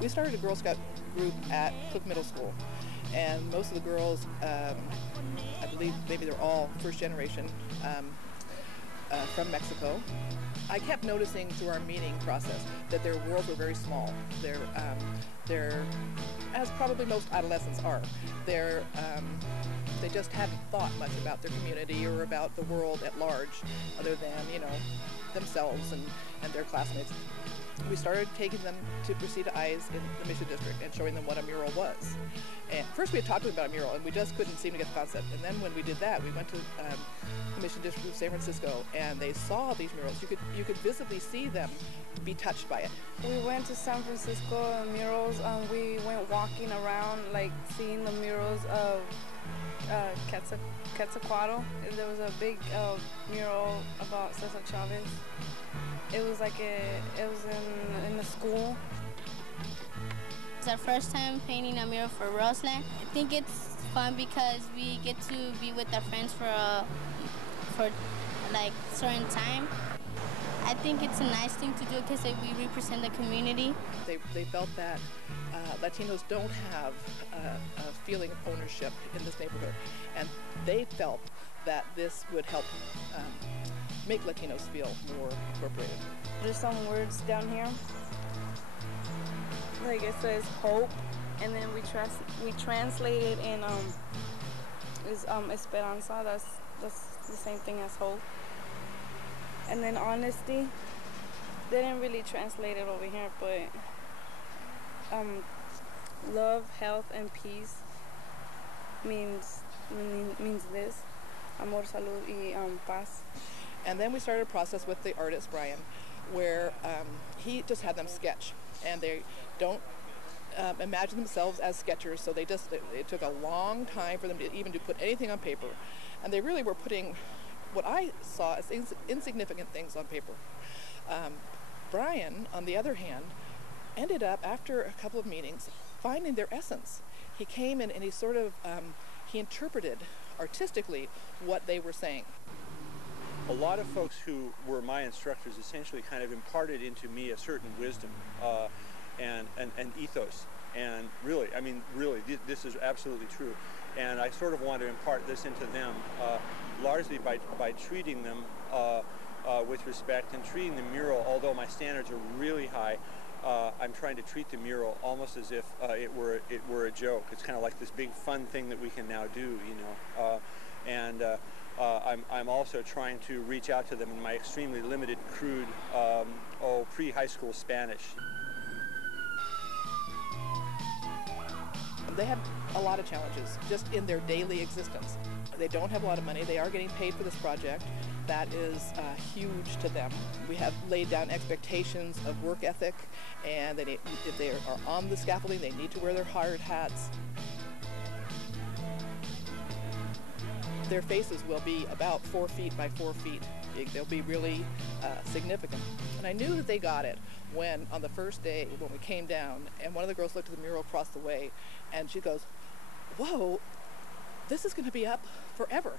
We started a Girl Scout group at Cook Middle School, and most of the girls, I believe maybe they're all first generation from Mexico. I kept noticing through our meeting process that their worlds were very small. They're as probably most adolescents are, they just hadn't thought much about their community or about the world at large, other than, you know, themselves and their classmates. We started taking them to Presida Eyes in the Mission District and showing them what a mural was. And first we had talked to them about a mural, and we just couldn't seem to get the concept. And then when we did that, we went to the Mission District of San Francisco, and they saw these murals. You could visibly see them be touched by it. We went to San Francisco murals. We went walking around, like seeing the murals of Quetzalcoatl. There was a big mural about Cesar Chavez. It was like it was in the school. It's our first time painting a mural for Roseland. I think it's fun because we get to be with our friends for like certain time. I think it's a nice thing to do because we represent the community. They felt that Latinos don't have a feeling of ownership in this neighborhood, and they felt that this would help make Latinos feel more incorporated. There's some words down here. Like it says hope, and then we translate it in esperanza. That's the same thing as hope. And then honesty. They didn't really translate it over here, but love, health, and peace means this. Amor, salud, y paz. And then we started a process with the artist, Brian, where he just had them sketch. And they don't imagine themselves as sketchers, so it took a long time for them to even put anything on paper. And they really were putting what I saw as insignificant things on paper. Brian, on the other hand, ended up, after a couple of meetings, finding their essence. He came in and he sort of, he interpreted artistically what they were saying. A lot of folks who were my instructors essentially kind of imparted into me a certain wisdom and ethos. And really, I mean, really, this is absolutely true. And I sort of want to impart this into them, largely by treating them with respect and treating the mural, although my standards are really high. I'm trying to treat the mural almost as if it were a joke. It's kind of like this big fun thing that we can now do, you know. I'm also trying to reach out to them in my extremely limited, crude, pre-high school Spanish. They have a lot of challenges just in their daily existence. They don't have a lot of money. They are getting paid for this project. That is huge to them. We have laid down expectations of work ethic, and if they are on the scaffolding, they need to wear their hard hats. Their faces will be about 4 feet by 4 feet big. They'll be really significant. And I knew that they got it when, on the first day, when we came down, and one of the girls looked at the mural across the way, and she goes, "Whoa, this is going to be up forever.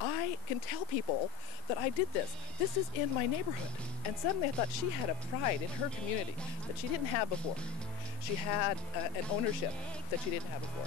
I can tell people that I did this. This is in my neighborhood." And suddenly I thought she had a pride in her community that she didn't have before. She had an ownership that she didn't have before.